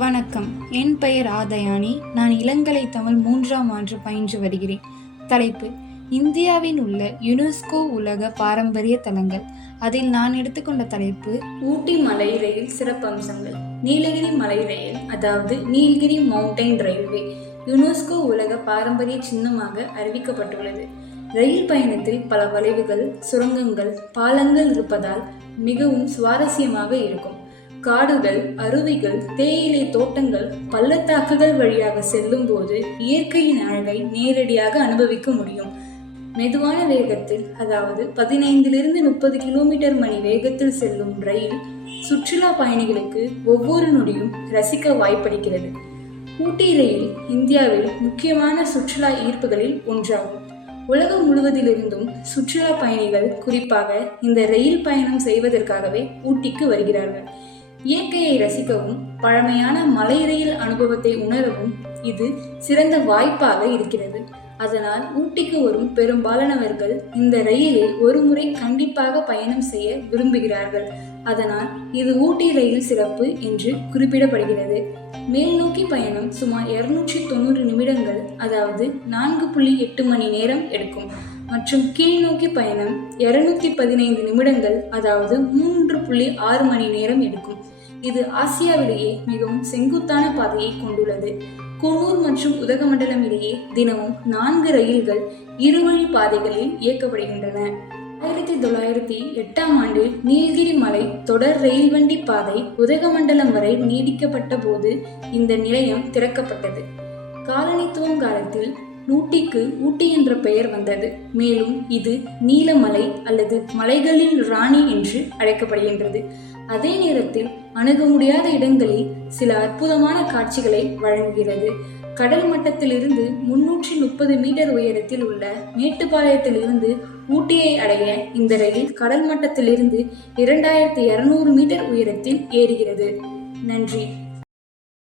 வணக்கம். என் பெயர் ஆதயானி. நான் இளங்கலை தமிழ் 3ஆம் ஆண்டு பயின்று வருகிறேன். தலைப்பு: இந்தியாவின் உள்ள யுனெஸ்கோ உலக பாரம்பரிய தலங்கள். அதில் நான் எடுத்துக்கொண்ட தலைப்பு ஊட்டி மலை ரயில் சிறப்பம்சங்கள். நீலகிரி மலை ரயில், அதாவது நீலகிரி மவுண்டைன் ரயில்வே, யுனெஸ்கோ உலக பாரம்பரிய சின்னமாக அறிவிக்கப்பட்டுள்ளது. ரயில் பயணத்தில் பல வளைவுகள், சுரங்கங்கள், பாலங்கள் இருப்பதால் மிகவும் சுவாரஸ்யமாக இருக்கும். காடுகள், அருவிகள், தேயிலை தோட்டங்கள், பள்ளத்தாக்குகள் வழியாக செல்லும் போது இயற்கையின் அழகை நேரடியாக அனுபவிக்க முடியும். மெதுவான வேகத்தில், அதாவது 15 to 30 கிலோமீட்டர் மணி வேகத்தில் செல்லும் ரயில் சுற்றுலா பயணிகளுக்கு ஒவ்வொரு நொடியும் ரசிக்க வாய்ப்பளிக்கிறது. ஊட்டி ரயில் இந்தியாவில் முக்கியமான சுற்றுலா ஈர்ப்புகளில் ஒன்றாகும். உலகம் முழுவதிலிருந்தும் சுற்றுலா பயணிகள் குறிப்பாக இந்த ரயில் பயணம் செய்வதற்காகவே ஊட்டிக்கு வருகிறார்கள். இயற்கையை ரசிக்கவும் பழமையான மலை ரயில் அனுபவத்தை உணரவும் இது சிறந்த வாய்ப்பாக இருக்கிறது. அதனால் ஊட்டிக்கு வரும் பெரும்பாலானவர்கள் இந்த ரயிலில் ஒரு முறை கண்டிப்பாக பயணம் செய்ய விரும்புகிறார்கள். அதனால் இது ஊட்டி ரயில் சிறப்பு என்று குறிப்பிடப்படுகிறது. மேல் நோக்கி பயணம் சுமார் 290 நிமிடங்கள், அதாவது 4.8 மணி நேரம் எடுக்கும். மற்றும் கீழ் நோக்கி பயணம் 215 நிமிடங்கள், அதாவது 3.6 மணி நேரம் எடுக்கும். இது ஆசியாவிலேயே மிகவும் செங்குத்தான பாதையை கொண்டுள்ளது. குன்னூர் மற்றும் உதகமண்டலம் இடையே தினமும் 4 ரயில்கள் இருவழி பாதைகளில் இயக்கப்படுகின்றன. 1908ஆம் ஆண்டில் நீலகிரி மலை தொடர் ரயில் வண்டி பாதை உதகமண்டலம் வரை நீடிக்கப்பட்ட போது இந்த நிலையம் திறக்கப்பட்டது. காலனித்துவம் காலத்தில் ஊட்டிக்கு ஊட்டி என்ற பெயர் வந்தது. மேலும் இது நீலமலை அல்லது மலைகளின் ராணி என்று அழைக்கப்படுகின்றது. அதே நேரத்தில் அணுக முடியாத இடங்களில் சில அற்புதமான காட்சிகளை வழங்குகிறது. கடல் மட்டத்திலிருந்து 330 மீட்டர் உயரத்தில் உள்ள மேட்டுப்பாளையத்திலிருந்து ஊட்டியை அடைய இந்த ரயில் கடல் மட்டத்திலிருந்து 2200 மீட்டர் உயரத்தில் ஏறுகிறது. நன்றி.